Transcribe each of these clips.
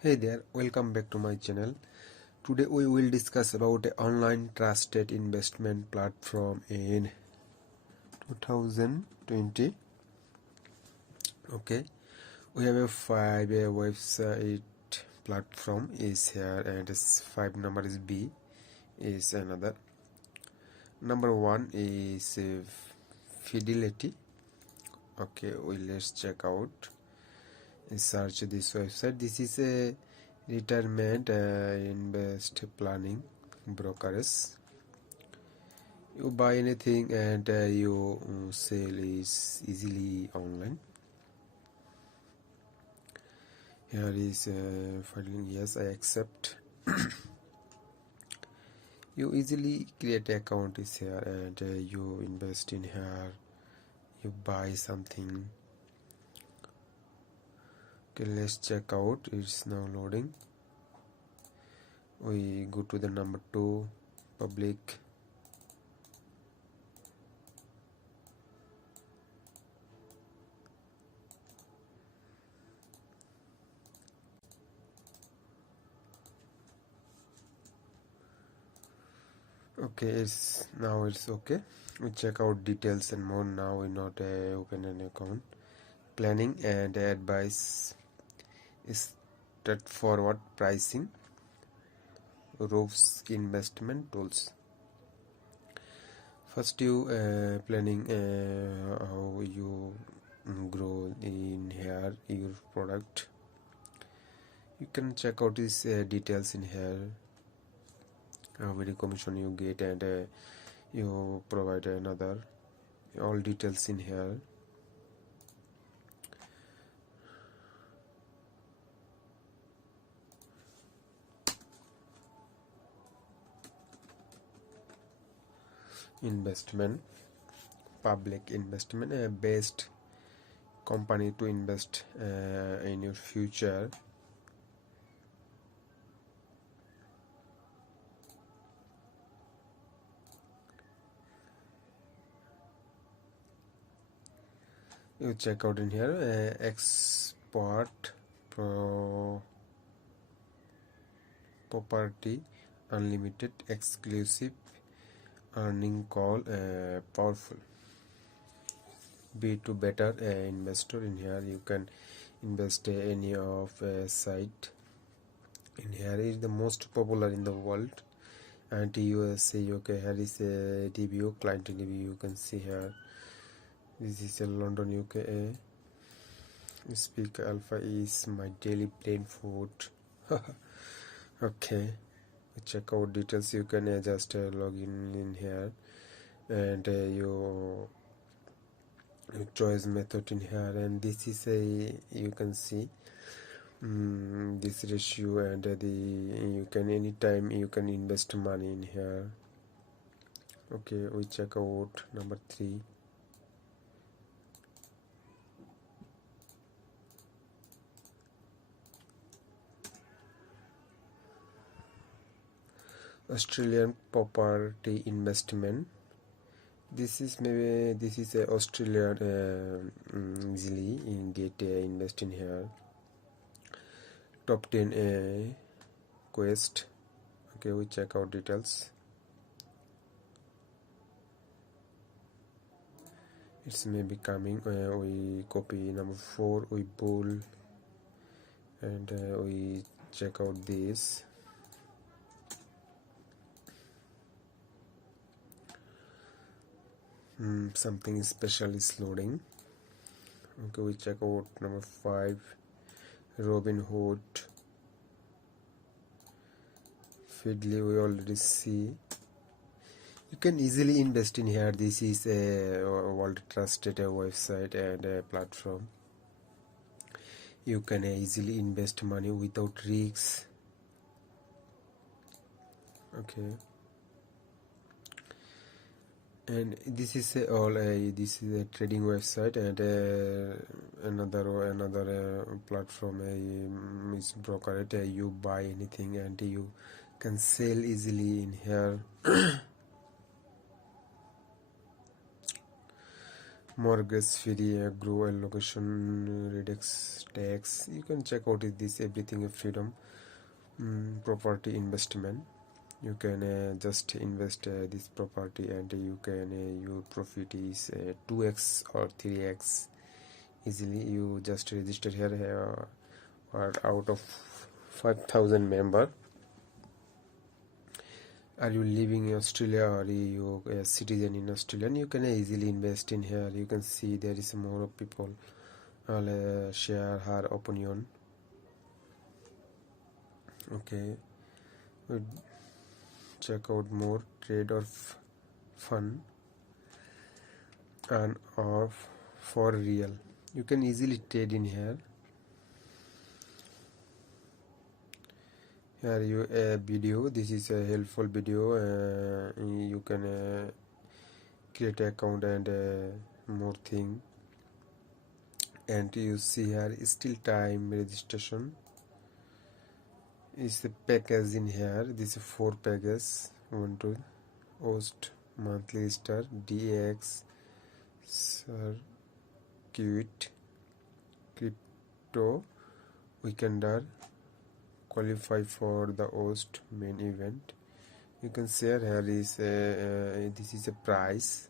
Hey there, welcome back to my channel. Today we will discuss about an online trusted investment platform in 2020. Okay, we have a five website platform is here, and its five number is B is another. Number one is Fidelity. Okay, let's check out. Search this website. This is a retirement invest planning brokerage. You buy anything and you sell is easily online. Here is filing. Yes, I accept. You easily create account is here, and you invest in here. You buy something. Okay, let's check out. It's now loading. We go to the number 2, public. Okay, it's okay. We check out details and more. Now we not open an account. Planning and advice is straightforward pricing. Roofs investment tools. First, you planning how you grow in here your product. You can check out these details in here. How many commission you get, and you provide another all details in here. Investment, public investment, best company to invest in your future. You check out in here export property, unlimited, exclusive, earning call, powerful. Be to better investor. In here you can invest any of site. In here is the most popular in the world, and USA. Okay, here is a review, client review. You can see here. This is a London, UK. Speak Alpha is my daily plain food. Okay, check out details. You can just log in here, and you choice method in here, and this is a you can see this ratio, and you can anytime you can invest money in here. Okay, we check out number 3. Australian property investment. This is a Australian easily get invest in here. Top 10 quest. Okay, we check out details. It's maybe coming. We copy number 4. We pull, and we check out this. Something special is loading. Okay, we check out number 5, Robin Hood. Fiddly we already see. You can easily invest in here. This is a world trusted website and a platform. You can easily invest money without risks. Okay, and this is this is a trading website, and another platform is brokerage. You buy anything and you can sell easily in here. mortgage free, grow allocation, reduce tax. You can check out this everything freedom. Property investment, you can just invest this property, and you can your profit is 2x or 3x easily. You just register here, or out of 5,000 member, are you living in Australia or are you a citizen in Australia, and you can easily invest in here. You can see there is more of people share her opinion. Okay, we'll check out more trade or fun and off for real. You can easily trade in here. Here you a video. This is a helpful video. You can create an account and more thing. And you see here still time registration. Is the package in here. This is 4 packages. Want to host monthly star DX circuit crypto weekender, qualify for the host main event. You can see here is this is a price.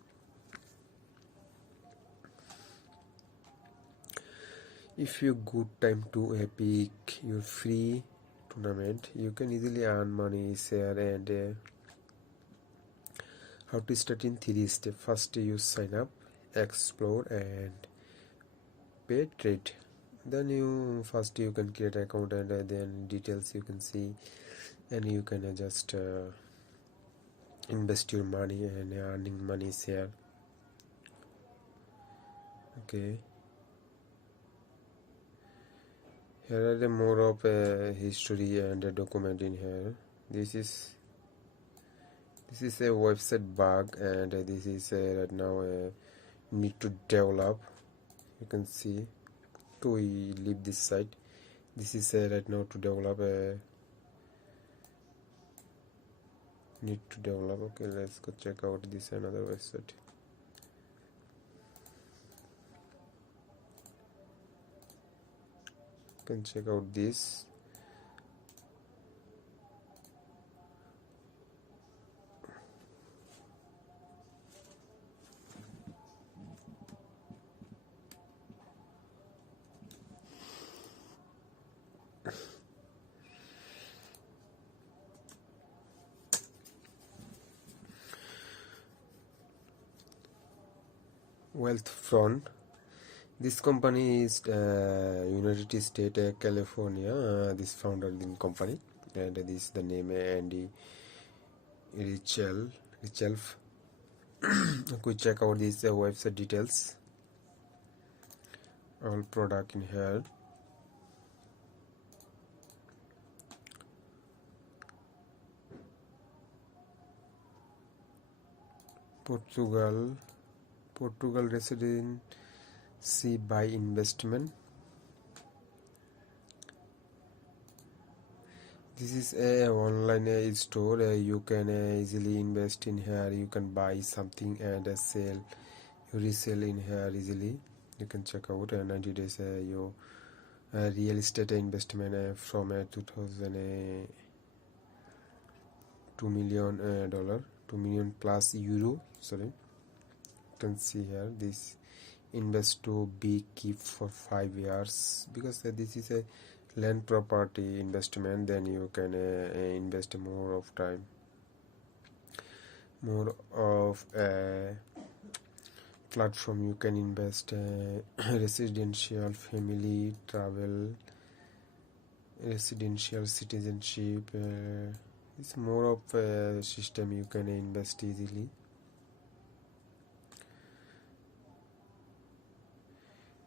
If you good time to epic your free tournament, you can easily earn money here. And how to start in 3 steps. First you sign up, explore and pay trade. Then you first you can create account, and then details you can see, and you can just invest your money and earning money here. Okay, here are the more of history and a document in here. This is a website bug, and this is right now need to develop. You can see to leave this site. This is right now to develop need to develop. Okay, let's go check out this another website. You can check out this. Wealth front. This company is United States, California. This founder in company, and this is the name Andy Richelf. Okay, check out these website details. All product in here. Portugal residency by investment. This is a online store. You can easily invest in here. You can buy something and sell, you resell in here easily. You can check out 90 days your real estate investment from 2000 $2 million, $2 million plus euro. Sorry, you can see here this invest to be keep for 5 years, because this is a land property investment. Then you can invest more of time, more of platform. You can invest residential, family, travel, residential, citizenship. It's more of a system. You can invest easily.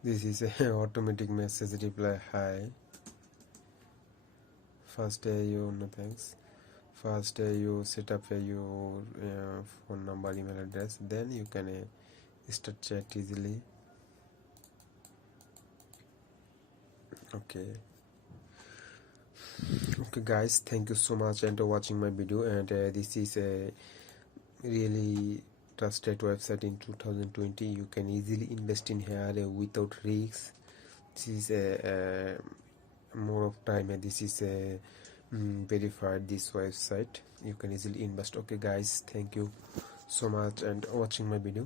This is a automatic message reply hi. First you no thanks. First you set up your phone number, email address, then you can start chat easily. Okay guys, thank you so much and watching my video. And this is a really trusted website in 2020. You can easily invest in here without risks. This is a more of time, and this is a verified this website. You can easily invest. Okay guys, thank you so much and watching my video.